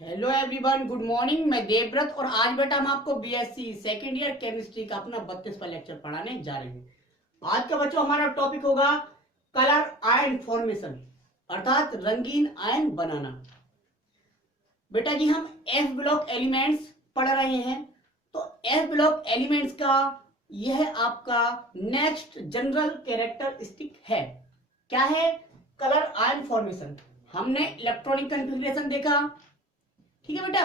Hello everyone, good morning. मैं देवव्रत और आज बेटा हम आपको बीएससी सेकेंड ईयर केमिस्ट्री का अपना 32वां लेक्चर पढ़ाने जा रहे हैं। आज का बच्चों हमारा टॉपिक होगा कलर आयन फॉर्मेशन, अर्थात रंगीन आयन बनाना। बेटा जी हम एफ ब्लॉक एलिमेंट्स पढ़ रहे हैं, तो एफ ब्लॉक एलिमेंट्स का यह आपका नेक्स्ट जनरल कैरेक्टरिस्टिक है। क्या है? Colour ion formation. हमने इलेक्ट्रॉनिक कन्फिग्रेशन देखा, ठीक है बेटा।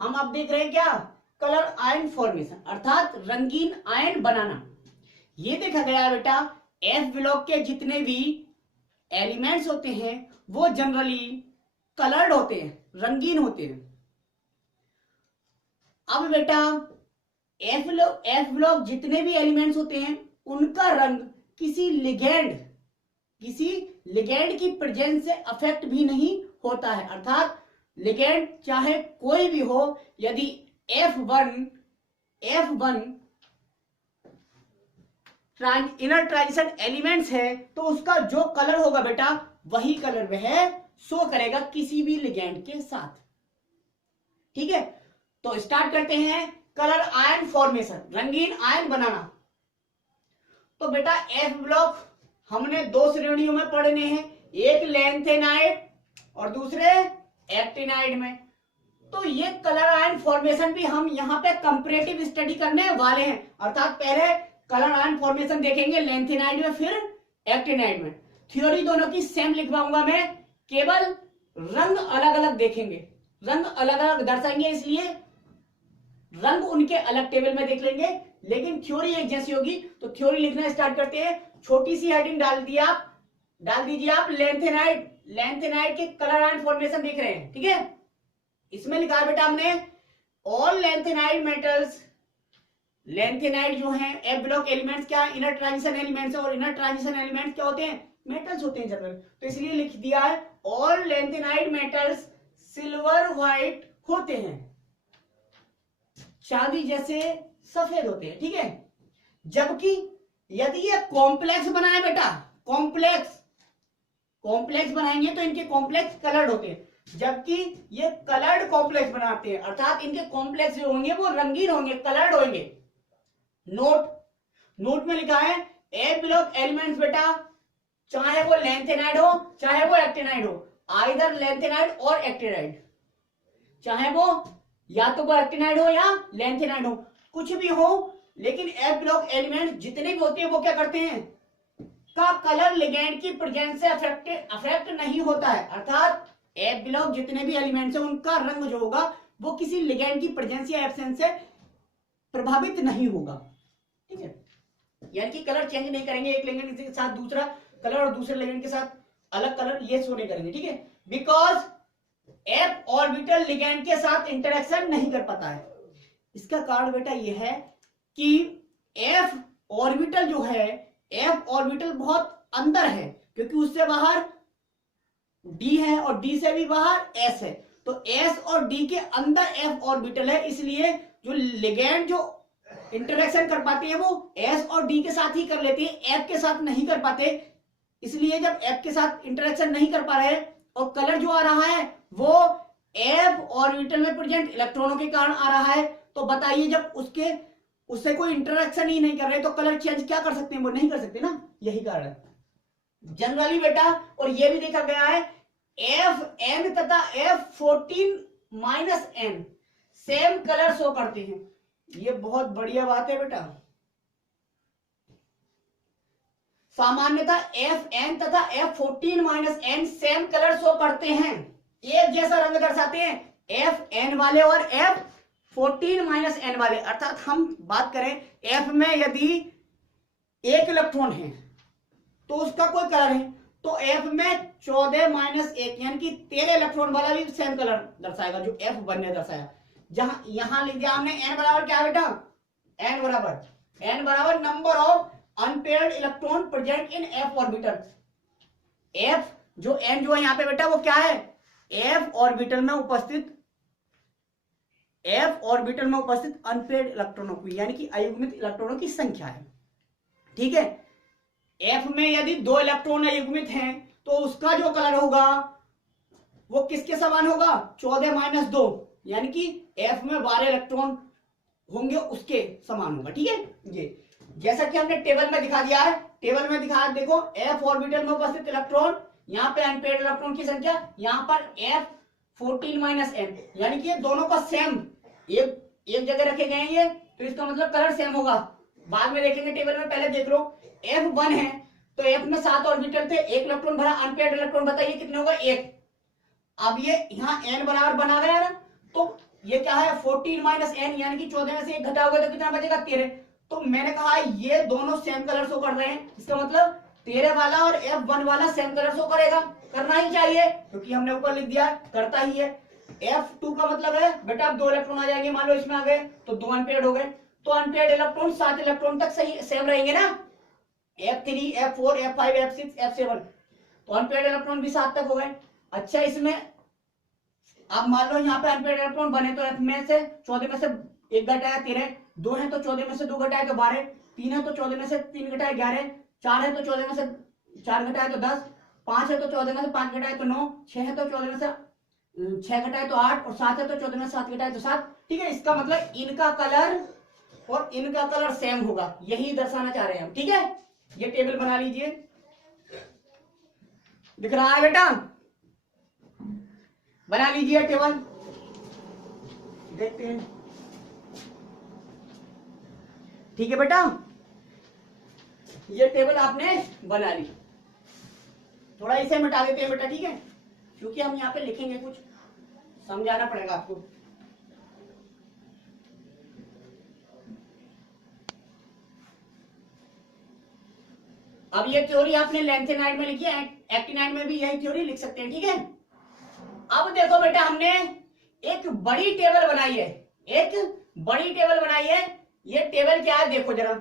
हम अब देख रहे हैं क्या? कलर आयन फॉर्मेशन, अर्थात रंगीन आयन बनाना। ये देखा गया बेटा एफ ब्लॉक के जितने भी एलिमेंट्स होते हैं वो जनरली कलर्ड होते हैं, रंगीन होते हैं। अब बेटा एफ ब्लॉक जितने भी एलिमेंट्स होते हैं उनका रंग किसी लिगेंड की प्रेजेंस से अफेक्ट भी नहीं होता है, अर्थात लिगेंड चाहे कोई भी हो, यदि F1 इनर ट्रांजिशन एलिमेंट्स है तो उसका जो कलर होगा बेटा वही कलर वह शो करेगा किसी भी लिगेंड के साथ। ठीक है, तो स्टार्ट करते हैं कलर आयन फॉर्मेशन, रंगीन आयन बनाना। तो बेटा एफ ब्लॉक हमने दो श्रेणियों में पढ़ने हैं, एक लैंथेनाइड और दूसरे एक्टिनाइड में। तो ये कलर आयन फॉर्मेशन भी हम यहाँ पे कंपैरेटिव स्टडी करने वाले हैं, अर्थात पहले कलर आयन फॉर्मेशन देखेंगे लैंथेनाइड में, फिर एक्टिनाइड में। थ्योरी दोनों की सेम लिखवाऊंगा मैं, केवल रंग अलग अलग देखेंगे, रंग अलग अलग दर्शाएंगे, इसलिए रंग उनके अलग टेबल में देख लेंगे, लेकिन थ्योरी एक जैसी होगी। तो थ्योरी लिखना स्टार्ट करते हैं। छोटी सी हेडिंग डाल दीजिए आप लैंथेनाइड के कलर आयन फॉर्मेशन देख रहे हैं, ठीक है। इसमें लिखा है बेटा हमने ऑल लैंथेनाइड मेटल्स। लैंथेनाइड जो है एफ ब्लॉक एलिमेंट्स क्या इनर ट्रांजिशन एलिमेंट्स है, और इनर ट्रांजिशन एलिमेंट्स क्या होते हैं? मेटल्स होते हैं जनरल। तो इसलिए लिख दिया है all lanthanide metals silver white होते हैं, चांदी जैसे सफेद होते हैं, ठीक है। जबकि यदि ये कॉम्प्लेक्स बनाए बेटा, कॉम्प्लेक्स बनाएंगे तो इनके कॉम्प्लेक्स कलर्ड होते हैं, जबकि ये कलर्ड कॉम्प्लेक्स बनाते हैं, अर्थात इनके कॉम्प्लेक्स जो होंगे वो रंगीन होंगे, कलर्ड होंगे। नोट में लिखा है ए ब्लॉक एलिमेंट्स बेटा, चाहे वो लैंथेनाइड हो चाहे वो एक्टिनाइड हो, आइदर लैंथेनाइड और एक्टिनाइड, चाहे वो या तो वो एक्टिनाइड हो या लैंथेनाइड हो, कुछ भी हो, लेकिन एफ ब्लॉक एलिमेंट जितने भी होते हैं वो क्या करते हैं? का कलर लिगेंड की प्रेजेंस से अफेक्ट नहीं होता है, अर्थात एफ ब्लॉक जितने भी एलिमेंट्स हैं उनका रंग जो होगा वो किसी लिगेंड की प्रेजेंस या एब्सेंस से प्रभावित नहीं होगा, ठीक है। यानी कि कलर चेंज नहीं करेंगे, एक लिगेंड के साथ दूसरा कलर और दूसरे लिगेंड के साथ अलग कलर, ये शो नहीं करेंगे, ठीक है। बिकॉज एफ ऑर्बिटल लिगेंड के साथ इंटरेक्शन नहीं कर पाता है। इसका कारण बेटा यह है कि एफ ऑर्बिटल जो है, एफ ऑर्बिटल बहुत अंदर है, क्योंकि उससे बाहर डी है और डी से भी बाहर एस है, तो एस और डी के अंदर एफ ऑर्बिटल है, इसलिए जो लिगेंड जो इंटरेक्शन कर पाते हैं वो एस और डी के साथ ही कर लेते हैं, एफ के साथ नहीं कर पाते। इसलिए जब एफ के साथ इंटरेक्शन नहीं कर पा रहे और कलर जो आ रहा है वो एफ ऑर्बिटल में प्रेजेंट इलेक्ट्रॉनों के कारण आ रहा है, तो बताइए जब उससे कोई इंटरेक्शन ही नहीं कर रहे तो कलर चेंज क्या कर सकते हैं? वो नहीं कर सकते ना, यही कारण है जनरली बेटा। और ये भी देखा गया है एफ एन तथा F14-N सेम कलर शो करते हैं, ये बहुत बढ़िया बात है बेटा। सामान्यतः Fn तथा F14-N सेम कलर शो करते हैं, एक जैसा रंग दर्शाते हैं Fn वाले और F14-N वाले। अर्थात हम बात करें F में यदि एक इलेक्ट्रॉन है तो उसका कोई कलर है, तो F में 14-1 यानी कि 13 इलेक्ट्रॉन वाला भी सेम कलर दर्शाएगा जो F1 ने दर्शाया। जहां यहां लिख दिया हमने n बराबर क्या बेटा? n बराबर number of unpaired electron present in F orbital. F जो n जो है यहाँ पे बेटा वो क्या है? F ऑर्बिटल में उपस्थित अनपेयर्ड इलेक्ट्रॉनों की, यानी कि अयुग्मित इलेक्ट्रॉनों की संख्या है, ठीक है। F में यदि 2 इलेक्ट्रॉन अयुग्मित हैं तो उसका जो कलर होगा वो किसके समान होगा, 14-2, यानी कि एफ में 12 इलेक्ट्रॉन होंगे उसके समान होगा। ठीक है, ये जैसा कि हमने टेबल में दिखा दिया है, टेबल में दिखाया, देखो एफ ऑर्बिटल में उपस्थित इलेक्ट्रॉन, यहाँ पे अनपेयर्ड इलेक्ट्रॉन की संख्या, यहाँ पर एफ 14 - n, यानी कि ये दोनों का सेम एक जगह रखे गए हैं ये, तो इसका मतलब कलर सेम होगा। बाद में देखेंगे टेबल में, पहले देख लो F1 है तो F में 7 ऑर्बिटल थे, 1 इलेक्ट्रॉन भरा, अनपेयर्ड इलेक्ट्रॉन बताइए कितने होगा, 1। अब ये यहाँ n बराबर बना गया ना, तो ये क्या है 14 - n, यानी कि 14 में से 1 घटा होगा तो कितना बचेगा, 13। तो मैंने कहा ये दोनों सेम कलर शो कर रहे हैं, इसका मतलब 13 वाला और F1 वाला सेम कलर शो करेगा, करना ही चाहिए क्योंकि हमने ऊपर लिख दिया करता ही है। F2 का मतलब है बेटा अब 2 इलेक्ट्रॉन आ जाएंगे, मान लो इसमें आ गए तो 2 अनपेयर्ड हो गए, तो अनपेयर्ड इलेक्ट्रॉन 7 इलेक्ट्रॉन तक सही सेम रहेंगे ना, F3 F4 F5 F6 F7, तो अनपेयर्ड इलेक्ट्रॉन भी 7 तक हो गए। अच्छा इसमें अब मान लो यहाँ पे अनपेयर्ड इलेक्ट्रॉन बने तो F में से 14 में से 1 घटाया 13, 2 है तो 14 में से 2 घटाए तो 12, 3 है तो 14 में से 3 घटाए 11, 4 है तो 14 में से 4 घटाए तो 10, 5 है तो 14 में से 5 घटाए तो 9, 6 है तो 14 में से 6 घटाए तो 8, और 7 है तो 14 में 7 घटाए तो 7। ठीक है, इसका मतलब इनका कलर और इनका कलर सेम होगा, यही दर्शाना चाह रहे हैं हम। ठीक है, ये टेबल बना लीजिए, दिख रहा है बेटा, बना लीजिए टेबल, देखते हैं। ठीक है बेटा, ये टेबल आपने बना ली, थोड़ा इसे मिटा देते हैं बेटा, ठीक है, क्योंकि हम यहाँ पे लिखेंगे, कुछ समझाना पड़ेगा आपको। अब ये थ्योरी आपने लेंथेनाइड में लिखी है, एक्टिनाइड में भी यही थ्योरी लिख सकते हैं। ठीक है, अब देखो बेटा हमने एक बड़ी टेबल बनाई है, एक बड़ी टेबल बनाई है। ये टेबल क्या है देखो जरा,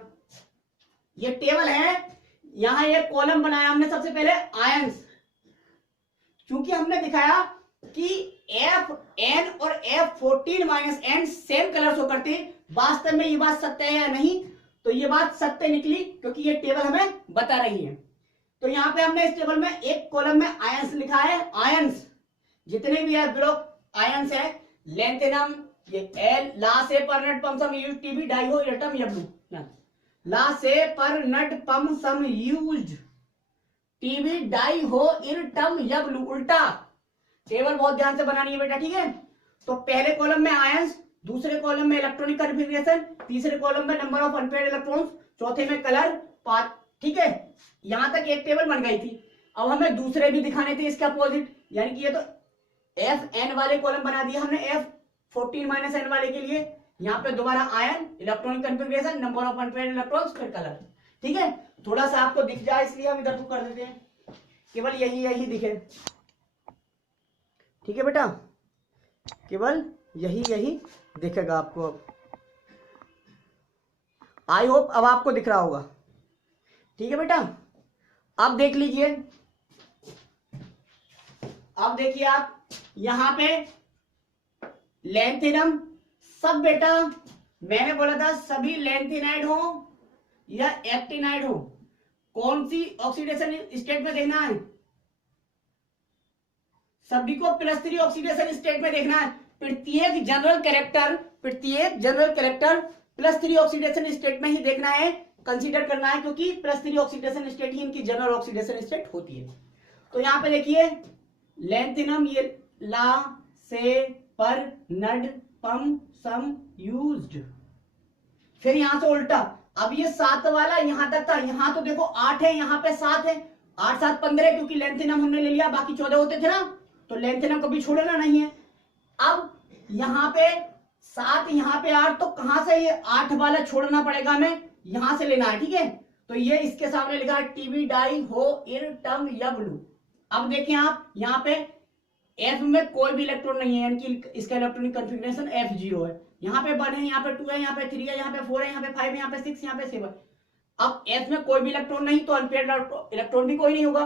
ये टेबल है, यहां एक कॉलम बनाया हमने सबसे पहले आयंस, क्योंकि हमने दिखाया कि Fn और F14 - n same colour show करते हैं। वास्तव में ये बात सत्य है या नहीं, तो ये बात सत्य निकली क्योंकि ये टेबल हमें बता रही है। तो यहां पे हमने इस टेबल में एक कॉलम में आयंस लिखा है, आयंस जितने भी है ब्लॉक आयंस है, लेंथेनम, ये एल, ला से पर नट पम सम यूज, टीबी डाई हो इरटम यब्लू, ला से पर नट पम सम यूज, टीबी डाई हो इरटम यब्लू, उल्टा। टेबल बहुत ध्यान से बनानी है बेटा, ठीक है। तो पहले कॉलम में आयंस, दूसरे कॉलम में इलेक्ट्रॉनिक कन्फिग्रेशन, तीसरे कॉलम में नंबर ऑफ अनपेयर्ड इलेक्ट्रॉन्स, चौथे में कलर, पांच। ठीक है, यहां तक एक टेबल बन गई थी। अब हमें दूसरे भी दिखाने थे इसके अपोजिट, यानी कि ये तो Fn वाले कॉलम बना दिए हमने F14 - n वाले के लिए। यहाँ पे दोबारा ion, electronic configuration, number of unpaired electrons, फिर कलर। ठीक है, थोड़ा सा आपको दिख जाए इसलिए हम इधर को कर देते हैं, केवल यही दिखे। ठीक है बेटा, केवल यही दिखेगा आपको। आई होप अब आपको दिख रहा होगा। ठीक है बेटा, अब देख लीजिए, अब देखिए आप यहां पे लेंथेनम, सब बेटा मैंने बोला था सभी लेंथेनाइड हो या एक्टिनाइड हो, कौन सी ऑक्सीडेशन स्टेट में देखना है, सभी को +3 ऑक्सीडेशन स्टेट में देखना है। प्रत्येक जनरल कैरेक्टर +3 ऑक्सीडेशन स्टेट में ही देखना है, कंसीडर करना है, क्योंकि +3 ऑक्सीडेशन स्टेट ही इनकी जनरल ऑक्सीडेशन स्टेट होती है। तो यहां पे देखिए लेंथेनम, ये ला से पर नड पम सम यूज्ड, फिर यहां से उल्टा। अब ये 7 वाला यहां तक था, यहां तो देखो 8 है, यहां पे 7 है, 8 7 15, क्योंकि लेंथेनम हमने ले लिया, बाकी 14 होते थे ना, तो लेंथेनम कभी छोड़ना नहीं है। अब यहां पे 7, यहां पे 8, तो कहां से ये 8 वाला छोड़ना पड़ेगा हमें, यहां से लेना है। ठीक है, तो ये इसके सामने लिखा है टीबी डाई हो इरटम यब्लू। अब देखें आप यहां पे F में कोई भी इलेक्ट्रॉन नहीं है, यानी कि इसका इलेक्ट्रॉनिक कन्फिग्रेशन F0 है। यहाँ पे 1 है, यहाँ पे 2 है, यहाँ पे 3 है, यहाँ पे 4 है, यहाँ पे 5 है, यहाँ पे 6, यहाँ पे 7। अब F में कोई भी इलेक्ट्रॉन नहीं, तो अनपेयर्ड इलेक्ट्रॉन भी कोई नहीं होगा,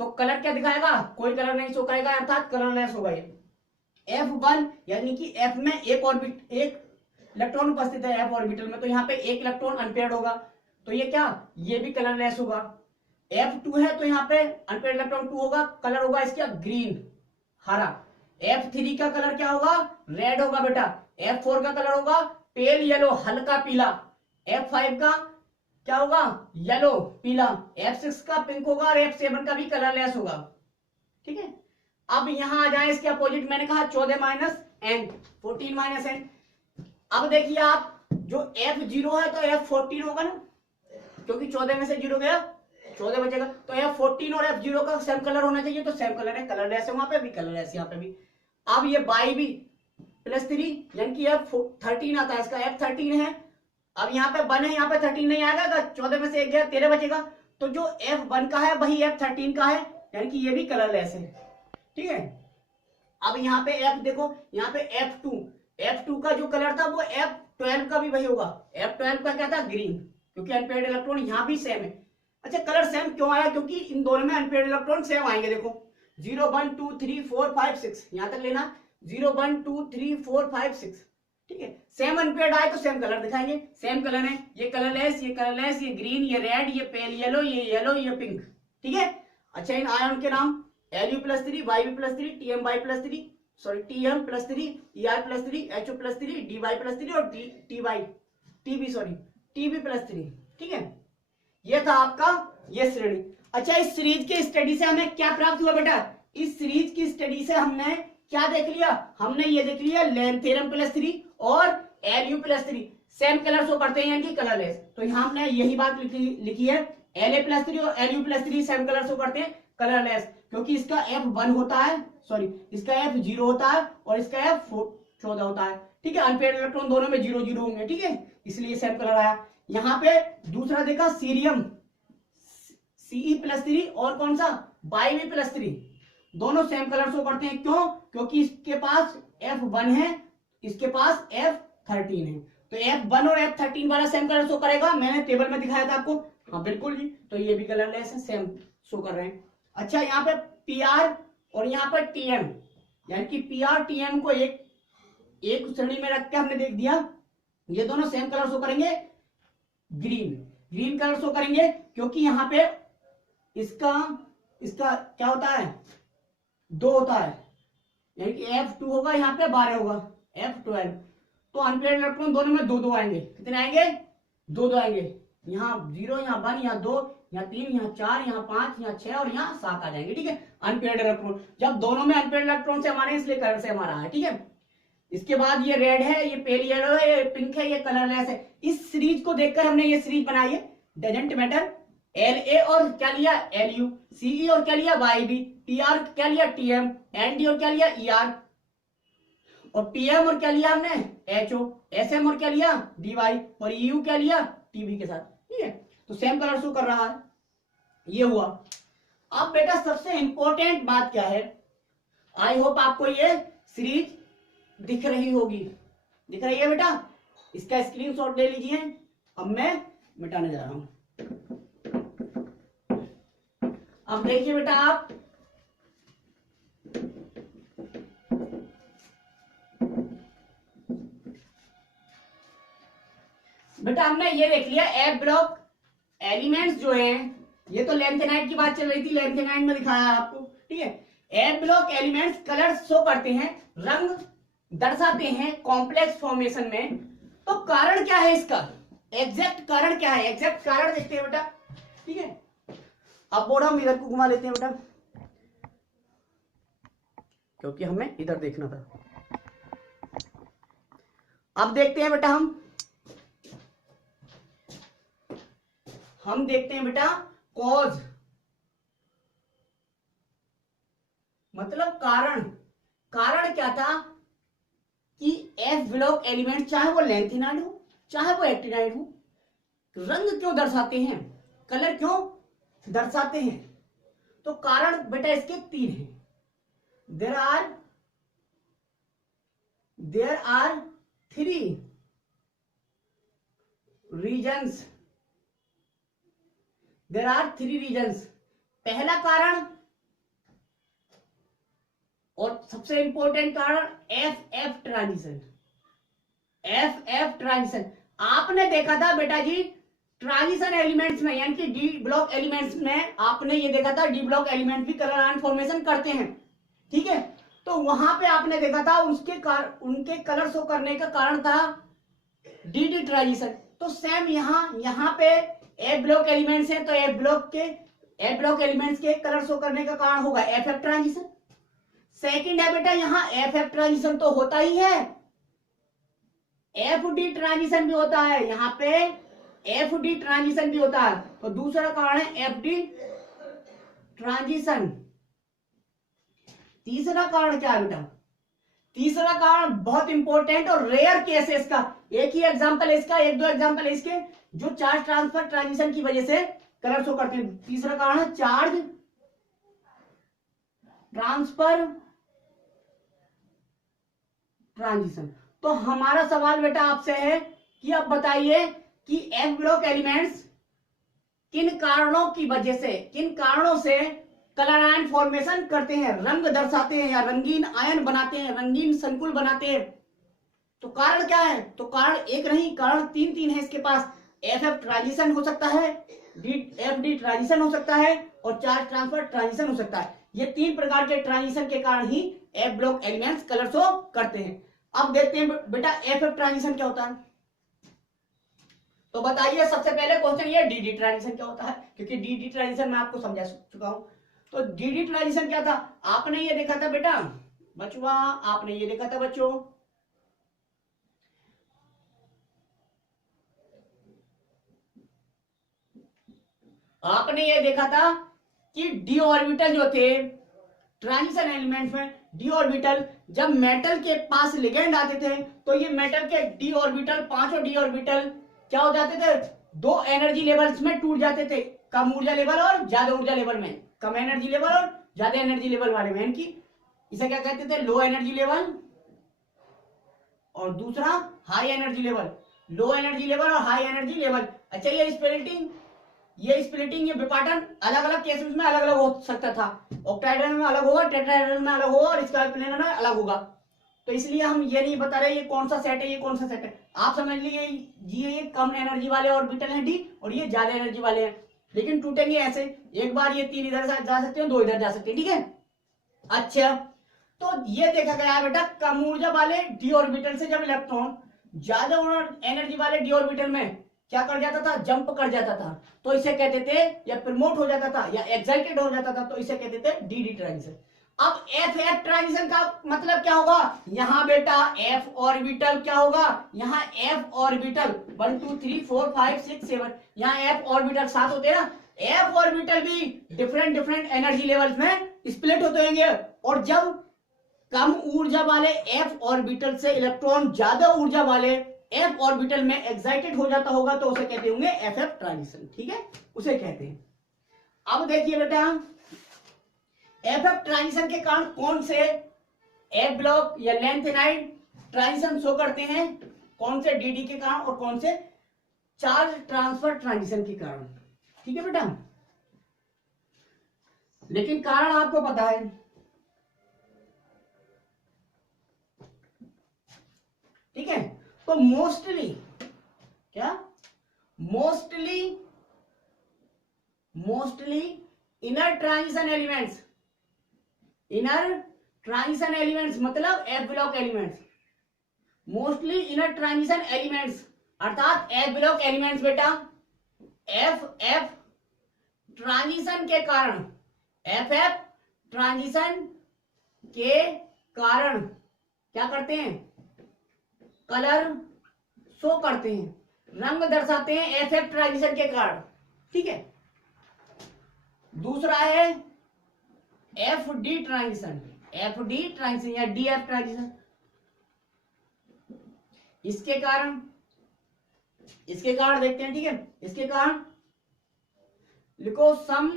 तो कलर क्या दिखाएगा, कोई कलर नहीं शो करेगा, अर्थात कलरलेस होगा ये। F1 यानी कि F में एक इलेक्ट्रॉन उपस्थित है F ऑर्बिटल में, तो यहाँ पे एक इलेक्ट्रॉन अनपेयर्ड होगा, तो ये क्या, ये भी कलरलेस होगा। F2 है तो यहाँ पे अनपेयर्ड इलेक्ट्रॉन 2 होगा, कलर होगा इसका ग्रीन, हरा। F3 का कलर क्या होगा? रेड होगा बेटा। F4 का कलर होगा पेल येलो, हल्का पीला। F5 का क्या होगा? येलो, पीला। F6 का पिंक होगा और F7 का भी कलरलेस होगा। ठीक है, अब यहां आ जाए इसके अपोजिट, मैंने कहा 14 माइनस एन, 14 माइनस एन। अब देखिए आप, जो F0 है तो F14 होगा ना, क्योंकि 14 में से 0 गया 14 बचेगा, तो F14 और F0 का सेम कलर होना चाहिए, तो सेम कलर है, कलरलेस है वहां पे भी, कलरलेस यहाँ पे भी। अब ये बाई भी +3 यानी कि F13 आता है, इसका F13 है। अब यहाँ पे 1 है, यहाँ पे 13 नहीं आएगा, 14 में से 1 गया 13 बचेगा, तो जो F1 का है वही F13 का है, यानी कि ये भी कलरलेस है। ठीक है, अब यहाँ पे F देखो, यहाँ पे F2 का जो कलर था वो F12 का भी वही होगा। F12 का क्या था? ग्रीन, क्योंकि अनपेयर्ड इलेक्ट्रॉन यहाँ भी सेम है। अच्छा, कलर सेम क्यों आया? क्योंकि इन दोनों में अनपेयर्ड इलेक्ट्रॉन सेम आएंगे। देखो 0 1 2 3 4 5 6, यहां तक लेना, 0 1 2 3 4 5 6। ठीक है, सेम अनपेयर्ड आए तो सेम कलर दिखाएंगे, सेम कलर है, ये कलरलेस, ये कलरलेस, ये ग्रीन, ये रेड, ये पेल येलो, ये पिंक। ठीक है, अच्छा इन आयन के नाम Lu+3, Yb+3, Tm+3, sorry Tm+3, Er+3, Ho+3, Dy+3 और Tb+3। ठीक है, ये था आपका ये श्रेणी। अच्छा, इस सीरीज के स्टडी से हमें क्या प्राप्त हुआ बेटा? इस सीरीज की स्टडी से हमने क्या देख लिया? हमने ये देख लिया लेंथेरम +3 और Lu+3 सेम कलर शो करते हैं, यानी कि कलरलेस। तो यहां हमने यही बात लिखी है, La+3 और Lu+3 सेम कलर शो करते हैं, कलरलेस, क्योंकि इसका F1 होता है, सॉरी इसका F0 होता है और इसका F14 होता है। ठीक है, अनपेयर्ड इलेक्ट्रॉन दोनों में 0 0 होंगे। ठीक है, इसलिए सेम कलर आया। यहाँ पे दूसरा देखा सीरियम Ce+3 और कौन सा? Yb+3, दोनों सेम कलर शो करते हैं। क्यों? क्योंकि इसके पास F1 है, इसके पास F13 है, तो F1 और F13 वाला सेम कलर शो करेगा। मैंने टेबल में दिखाया था आपको, हाँ बिल्कुल जी, तो ये भी कलरलेस है, सेम शो कर रहे हैं। अच्छा, यहाँ पे Pr और यहाँ पर Tm, यानी कि Pr Tm को एक श्रेणी में रख के हमने देख दिया, ये दोनों सेम कलर शो करेंगे, ग्रीन कलर शो करेंगे, क्योंकि यहाँ पे इसका क्या होता है? 2 होता है, यानी कि F2 होगा, यहाँ पे 12 होगा, F12। तो अनपेयर्ड इलेक्ट्रॉन दोनों में 2 2 आएंगे। कितने आएंगे? 2 2 आएंगे। यहाँ 0, यहाँ 1, यहाँ 2, यहाँ 3, यहाँ 4, यहाँ 5, यहाँ 6 और यहाँ 7 आ जाएंगे। ठीक है, अनपेयर्ड इलेक्ट्रॉन, जब दोनों में अनपेयर्ड इलेक्ट्रॉन से हमारे, इसलिए कलर से हमारा है। ठीक है, इसके बाद ये रेड है, ये पेल येलो है, ये पिंक है, ये कलरलेस है। इस सीरीज को देखकर हमने ये सीरीज बनाई है, डजंट मैटर। La और क्या लिया? Lu, Ce और क्या लिया? Yb, Tr क्या लिया? Tm, Nd और क्या लिया? Er, और Pm और क्या लिया हमने? Ho, Sm और क्या लिया? Dy, और Eu क्या लिया? Tb के साथ। ठीक है, तो सेम कलर शो कर रहा है, ये हुआ। अब बेटा सबसे इंपॉर्टेंट बात क्या है? आई होप आपको ये सीरीज दिख रही होगी। दिख रही है बेटा? इसका स्क्रीनशॉट ले लीजिए। अब मैं मिटाने जा रहा हूं। अब देखिए बेटा, आप बेटा हमने ये देख लिया, F ब्लॉक एलिमेंट्स जो हैं, ये तो लैंथेनाइड की बात चल रही थी, लैंथेनाइड में दिखाया है आपको। ठीक है, F block elements colour show करते हैं, रंग दर्शाते हैं कॉम्प्लेक्स फॉर्मेशन में। तो कारण क्या है इसका? एग्जैक्ट कारण क्या है? एग्जैक्ट कारण देखते हैं बेटा। ठीक है, अब बोर्ड हम इधर को घुमा लेते हैं बेटा, क्योंकि हमें इधर देखना था। अब देखते हैं बेटा, हम देखते हैं बेटा कॉज, मतलब कारण। कारण क्या था कि F ब्लॉक एलिमेंट, चाहे वो लेंथेनाइड हो चाहे वो एक्टिनाइड हो, रंग क्यों दर्शाते हैं, कलर क्यों दर्शाते हैं? तो कारण बेटा इसके 3 हैं। There are 3 reasons. There are 3 reasons. पहला कारण और सबसे इंपॉर्टेंट कारण FF ट्रांजिशन। FF ट्रांजिशन आपने देखा था बेटा जी, ट्रांजिशन एलिमेंट्स में, यानी कि डी ब्लॉक एलिमेंट्स में आपने ये देखा था, डी ब्लॉक एलिमेंट भी कलर आयन फॉर्मेशन करते हैं। ठीक है, तो वहां पे आपने देखा था उनके कलर शो करने का कारण था डी ट्रांजिशन। तो सेम यहां पे ए ब्लॉक एलिमेंट्स हैं, तो ए ब्लॉक एलिमेंट्स के कलर शो करने का कारण होगा एफ ट्रांजिशन। सेकंड है बेटा, यहां एफ ट्रांजिशन तो होता ही है, एफ डी ट्रांजिशन भी होता है, यहां पे एफ डी ट्रांजिशन भी होता है। तो दूसरा कारण है एफ डी ट्रांजिशन। तीसरा कारण क्या है बेटा? तीसरा कारण बहुत इंपॉर्टेंट और रेयर केस है इसका, एक ही एग्जांपल है इसका, एक दो एग्जांपल है इसके जो चार्ज ट्रांसफर ट्रांजिशन की वजह से कलर शो करते हैं। तीसरा कारण है चार्ज ट्रांसफर ट्रांजिशन। तो हमारा सवाल बेटा आपसे है कि अब बताइए कि एफ ब्लॉक एलिमेंट्स किन कारणों से कलर आयन फॉर्मेशन करते हैं, रंग दर्शाते हैं या रंगीन आयन बनाते हैं, रंगीन संकुल बनाते हैं। तो कारण क्या है? तो कारण एक नहीं, कारण तीन है इसके पास। एफ ट्रांजिशन हो सकता है, एफ डी ट्रांजिशन हो सकता है और चार्ज ट्रांसफर ट्रांजिशन हो सकता है। ये तीन प्रकार के ट्रांजिशन के कारण ही F block elements colour show करते हैं। अब देखते हैं बेटा एफ ट्रांजिशन क्या होता है। तो बताइए सबसे पहले क्वेश्चन ये डी ट्रांजिशन क्या होता है, क्योंकि डी ट्रांजिशन मैं आपको समझा चुका हूं। तो डी ट्रांजिशन क्या था? आपने ये देखा था बेटा बचवा, आपने ये देखा था बच्चों, आपने ये देखा था कि डी ऑर्बिटल जो थे ट्रांजिशन एलिमेंट्स में, डी ऑर्बिटल जब मेटल के पास लिगेंड आते थे तो ये मेटल के डी ऑर्बिटल, पांचों डी ऑर्बिटल क्या हो जाते थे? दो एनर्जी लेवल्स में टूट जाते थे, कम ऊर्जा लेवल और ज्यादा ऊर्जा लेवल में, कम एनर्जी लेवल और ज्यादा एनर्जी लेवल वाले में। इनकी इसे क्या कहते थे? लो एनर्जी लेवल और दूसरा high energy level, low energy level और हाई एनर्जी लेवल। अच्छा ये स्प्लिटिंग, ये विपाटन अलग अलग केसेस में अलग अलग हो सकता था, ऑक्टाहेड्रल में अलग होगा, टेट्राहेड्रल में अलग होगा और स्क्वायर प्लेनर में अलग होगा। तो इसलिए हम ये नहीं बता रहे ये कौन सा सेट है, ये कौन सा सेट है। आप समझ लीजिए ये कम एनर्जी वाले ऑर्बिटल हैं डी और ये ज्यादा एनर्जी वाले हैं, लेकिन टूटेंगे ऐसे, एक बार ये तीन इधर जा सकते हैं, दो इधर जा सकते हैं, ठीक है। अच्छा तो ये देखा गया बेटा कम ऊर्जा वाले डी ऑर्बिटल से जब इलेक्ट्रॉन ज्यादा एनर्जी वाले डी ऑर्बिटल में क्या कर जाता था? जंप कर जाता था, तो इसे कहते थे, या प्रमोट हो जाता था या एक्साइटेड हो जाता था, तो इसे कहते थे डी ट्रांजिशन। अब एफ ट्रांजिशन का मतलब क्या होगा? यहां बेटा एफ ऑर्बिटल क्या होगा? यहां एफ ऑर्बिटल 1 2 3 4 5 6 7, यहां एफ ऑर्बिटल 7 होते हैं ना। एफ ऑर्बिटल भी डिफरेंट एनर्जी लेवल्स में स्प्लिट होते होंगे, और जब कम ऊर्जा वाले एफ ऑर्बिटल से इलेक्ट्रॉन ज्यादा ऊर्जा वाले एफ ऑर्बिटल में एक्साइटेड हो जाता होगा, तो उसे कहते होंगे एफ ट्रांजिशन, ठीक है, उसे कहते हैं। अब देखिए बेटा एफ ट्रांजिशन के कारण कौन से एफ ब्लॉक या लैंथेनाइड ट्रांजिशन शो करते हैं, कौन से डीडी के कारण और कौन से चार्ज ट्रांसफर ट्रांजिशन के कारण, ठीक है बेटा। लेकिन कारण आपको पता है, ठीक है। तो मोस्टली इनर ट्रांजिशन एलिमेंट्स मतलब F block elements, mostly inner transition elements अर्थात एफ ब्लॉक एलिमेंट्स बेटा एफ ट्रांजिशन के कारण, एफ ट्रांजिशन के कारण क्या करते हैं? कलर शो करते हैं, रंग दर्शाते हैं एफ ट्रांजिशन के कारण, ठीक है। दूसरा है एफ डी ट्रांजिशन या डी एफ ट्रांजिशन। इसके कारण देखते हैं, ठीक है। इसके कारण लिखो some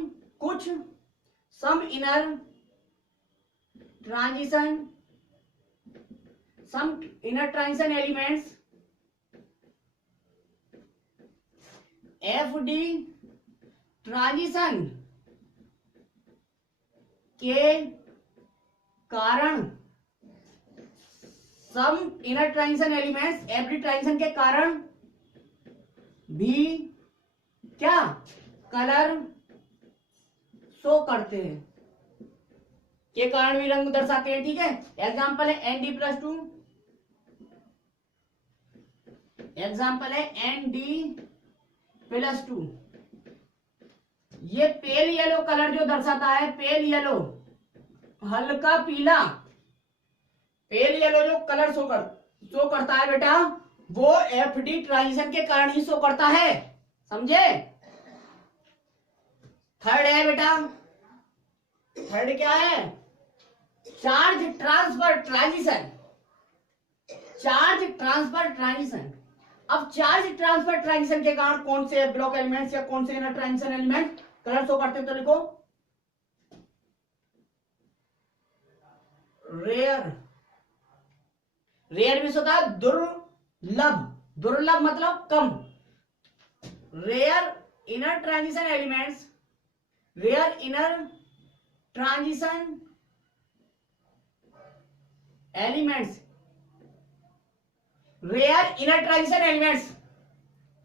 inner transition elements F D transition के कारण, some inner transition elements F D transition के कारण भी क्या कलर शो करते हैं, के कारण भी रंग दर्शाते हैं। ठीक है, एग्जाम्पल है ND+2, एग्जाम्पल है ND+2। ये पेल येलो कलर जो दर्शाता है, पेल येलो, हल्का पीला, पेल येलो जो कलर शो करता है बेटा, वो FD ट्रांजिशन के कारण ही शो करता है, समझे। थर्ड है बेटा, थर्ड क्या है, charge transfer transition, charge transfer transition. अब चार्ज ट्रांसफर ट्रांजिशन के कारण कौन से ब्लॉक एलिमेंट्स या कौन से inner transition element colour show करते हैं, तो लिखो रेयर, रेयर भी होता है दुर्लभ, दुर्लभ मतलब कम। Rare inner transition elements, rare inner transition elements, rare inner transition elements,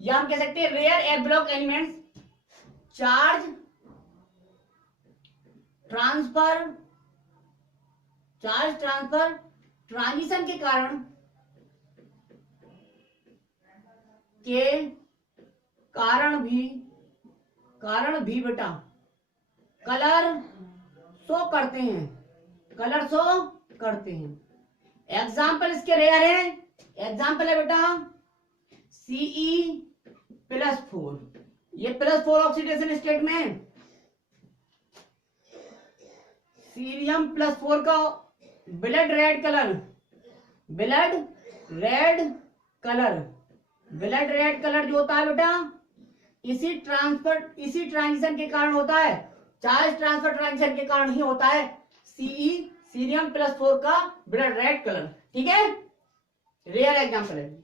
या हम कह सकते हैं rare earth block elements, charge transfer transition के कारण भी बेटा कलर शो करते हैं, कलर शो करते हैं। एग्जाम्पल इसके रेयर है, एग्जाम्पल है बेटा Ce+4, ये +4 ऑक्सीडेशन स्टेट में, सीरियम+4 का blood red colour, blood red colour, blood red colour जो होता है बेटा, इसी ट्रांजिशन के कारण होता है, चार्ज ट्रांसफर ट्रांजिशन के कारण ही होता है सीरियम+4 का ब्लड रेड कलर। ठीक है, रेयर एग्जांपल है।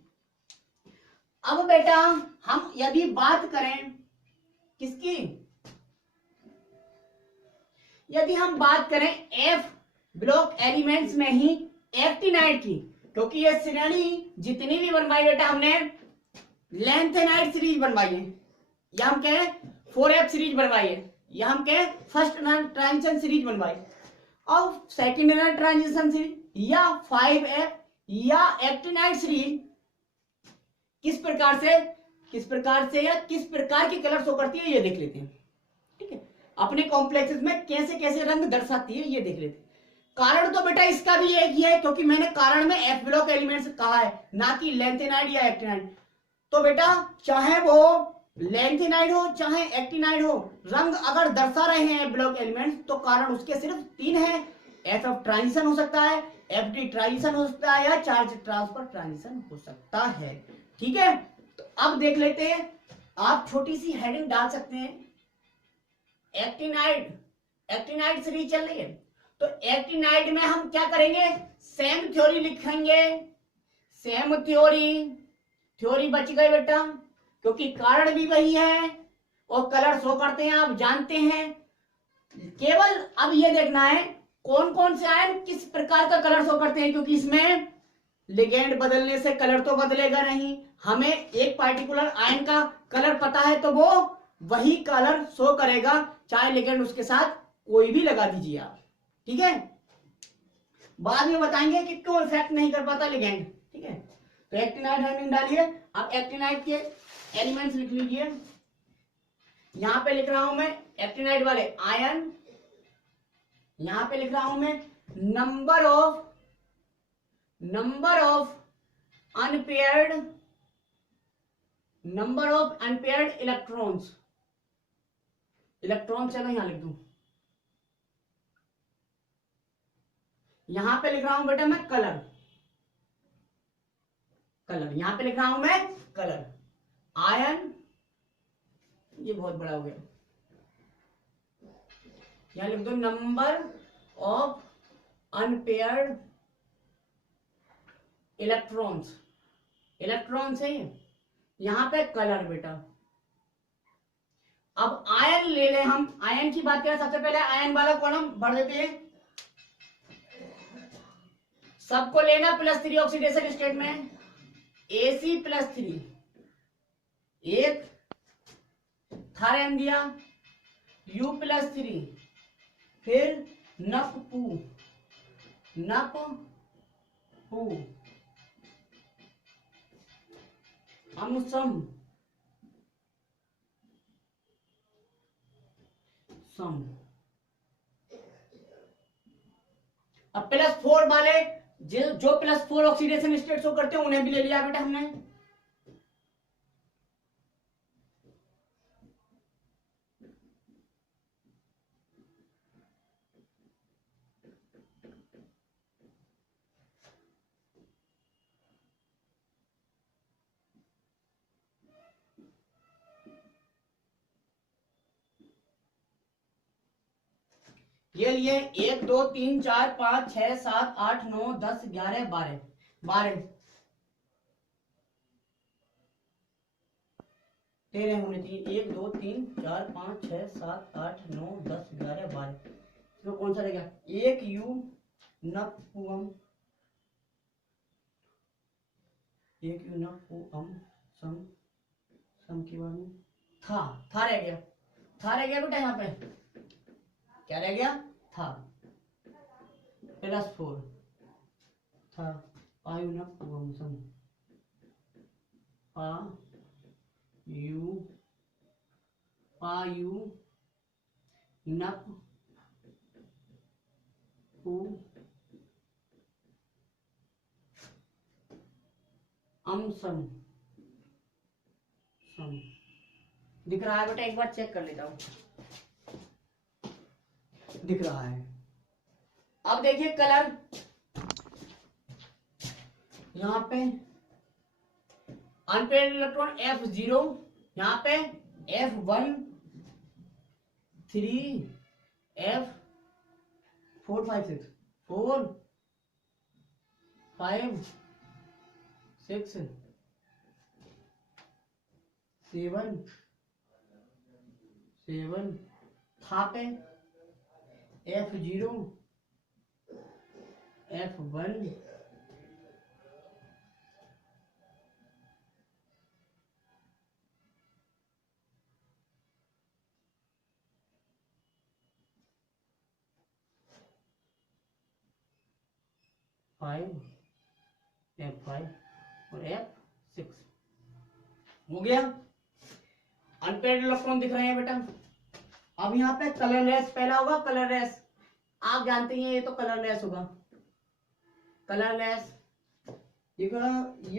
अब बेटा हम यदि बात करें किसकी, यदि हम बात करें F ब्लॉक एलिमेंट्स में ही एक्टिनाइड की, क्योंकि ये श्रेणी जितनी भी बनवाई बेटा हमने लेंथेनाइड सीरीज बनवाई है, या हम कहें 4F सीरीज बनवाई है, या हम कहें फर्स्ट ट्रांजिशन सीरीज बनवाई, और सेकेंड ट्रांजिशन सीरीज या 5F या एक्टिनाइड सीरीज किस प्रकार से या किस प्रकार की कलर शो करती है ये देख लेते हैं। ठीक है, अपने कॉम्प्लेक्सेस में कैसे कैसे रंग दर्शाती है ये देख लेते हैं। कारण तो बेटा इसका भी एक ही है, क्योंकि मैंने कारण में F ब्लॉक एलिमेंट्स कहा है, ना कि लेंथेनाइड या एक्टिनाइड। तो बेटा चाहे वो लेंथेनाइड हो चाहे एक्टिनाइड हो, रंग अगर दर्शा रहे हैं ब्लॉक एलिमेंट्स, तो कारण उसके सिर्फ 3 है। FF ट्रांजिशन हो सकता है, FD ट्रांजिशन हो सकता है, या चार्ज ट्रांसफर ट्रांजिशन हो सकता है। ठीक है, तो अब देख लेते हैं, आप छोटी सी हेडिंग डाल सकते हैं, एक्टिनाइड सीरीज चल रही है, तो एक्टिनाइड में हम क्या करेंगे, सेम थ्योरी लिखेंगे, सेम थ्योरी बच गई बेटा, क्योंकि कारण भी वही है और कलर शो करते हैं, आप जानते हैं। केवल अब ये देखना है कौन कौन से आयन किस प्रकार का कलर शो करते हैं, क्योंकि इसमें लिगेंड बदलने से कलर तो बदलेगा नहीं, हमें एक पार्टिकुलर आयन का कलर पता है तो वो वही कलर शो करेगा, चाहे लिगेंड उसके साथ कोई भी लगा दीजिए आप। ठीक है, बाद में बताएंगे कि क्यों इफेक्ट नहीं कर पाता लिगेंड। ठीक है, तो एक्टिनाइड हेडिंग डालिए। अब एक्टिनाइड के एलिमेंट्स लिख लीजिए, यहां पे लिख रहा हूं मैं एक्टिनाइड वाले आयन, यहां पे लिख रहा हूं मैं नंबर ऑफ अनपेयर्ड इलेक्ट्रॉन्स, चलो यहां लिख दूं, यहां पे लिख रहा हूं बेटा मैं कलर, यहां पे लिख रहा हूं मैं कलर आयन, ये बहुत बड़ा हो गया, यहां लिख दो नंबर ऑफ अनपेयर्ड इलेक्ट्रॉन्स है ये, यहां पे कलर बेटा। अब आयन ले ले, हम आयन की बात करें, सबसे पहले आयन वाला कॉलम भर देते हैं, सबको लेना +3 ऑक्सीडेशन स्टेट में, Ac+3 एक थायरन दिया, U+3 फिर नप पू, नप पू, सम, सम। अब +4 वाले जो +4 ऑक्सीडेशन स्टेट शो करते हैं उन्हें भी ले लिया बेटा हमने। ये लिए 1 2 3 4 5 6 7 8 9 10 11 12 12 13 होने चाहिए। 1 2 3 4 5 6 7 8 9 10 11 12। इसमें कौन सा रहेगा? एक यू नपुअम, एक यू नपुअम सम, सम के बाद में था रह गया, था रह गया बेटा। यहाँ पे क्या रह गया? था +4 था पायु नपुअम सम, पायु नप पू सम, सम। दिख रहा है बेटा? एक बार चेक कर लेता हूं। दिख रहा है। अब देखिए कलर, यहां पे अनपेयर्ड इलेक्ट्रॉन F0, यहां पे F1 3 F4 5 6 4 5 6 7 7 था पे F0 F1 5 F5 और F6 हो गया। अनपेयर्ड इलेक्ट्रॉन दिख रहे हैं बेटा। अब यहाँ पे कलरलेस पहला होगा, कलरलेस। आप जानते हैं ये तो कलरलेस होगा, कलरलेस। ये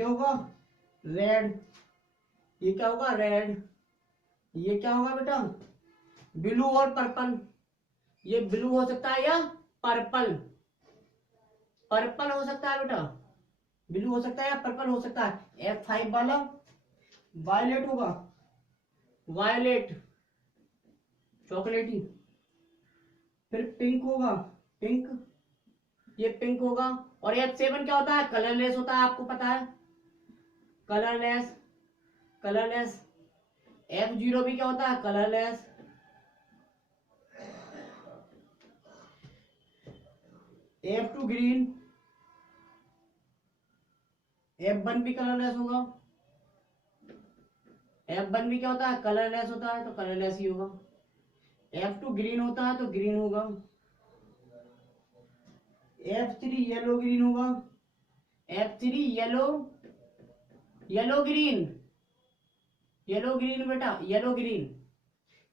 होगा रेड, ये क्या होगा? रेड। ये क्या होगा बेटा? ब्लू और पर्पल। ये ब्लू हो सकता है या पर्पल, पर्पल हो सकता है बेटा, ब्लू हो सकता है या पर्पल हो सकता है। F5 वाला वायलेट होगा, वायलेट चॉकलेटी। फिर पिंक होगा, पिंक, ये पिंक होगा। और F7 क्या होता है? कलरलेस होता है, आपको पता है, कलरलेस, कलरलेस। F0 भी क्या होता है? कलरलेस। F2 ग्रीन, F1 भी कलरलेस होगा। F1 भी क्या होता है? कलरलेस होता है, तो कलरलेस ही होगा। F2 ग्रीन होता है तो ग्रीन होगा। F3 येलो ग्रीन होगा। F3 yellow, yellow green, yellow green बेटा, yellow green,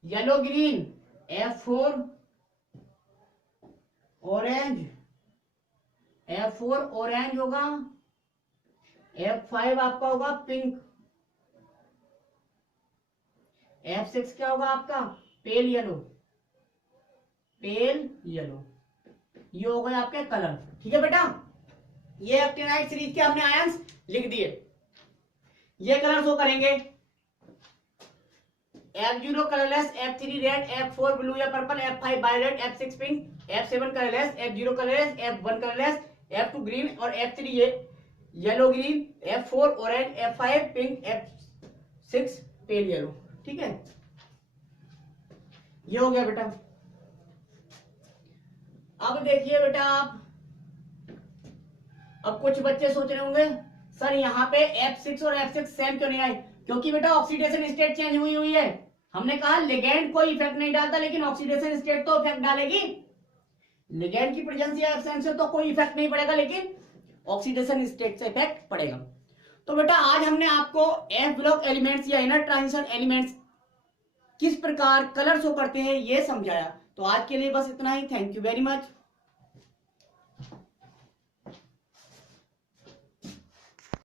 yellow green. F4 orange, F4 orange होगा। F5 आपका होगा पिंक। F6 क्या होगा आपका? Pale yellow, pale yellow. ये हो गए आपके कलर। ठीक है बेटा, ये एक्टिनाइड सीरीज के हमने आयंस लिख दिए। ये कलर शो करेंगे। F0 colourless, F3 red, F4 blue या purple, F5 violet, F6 pink, F7 colourless, F0 colourless, F1 colourless, F2 green और F3 ये yellow green, F4 orange, F5 pink, F6 pale yellow. ठीक है, ये हो गया बेटा। अब देखिए बेटा आप, अब कुछ बच्चे सोच रहे होंगे सर यहाँ पे F6 और F6 सेम क्यों नहीं आए? क्योंकि बेटा ऑक्सीडेशन स्टेट चेंज हुई है। हमने कहा लिगेंड कोई इफेक्ट नहीं डालता, लेकिन ऑक्सीडेशन स्टेट तो इफेक्ट डालेगी। लिगेंड की प्रेजेंस या एब्सेंस से तो कोई इफेक्ट नहीं पड़ेगा, लेकिन ऑक्सीडेशन स्टेट से इफेक्ट पड़ेगा। तो बेटा आज हमने आपको एफ ब्लॉक एलिमेंट्स या इनर ट्रांजिशन एलिमेंट्स किस प्रकार कलर शो करते हैं ये समझाया। तो आज के लिए बस इतना ही। Thank you very much.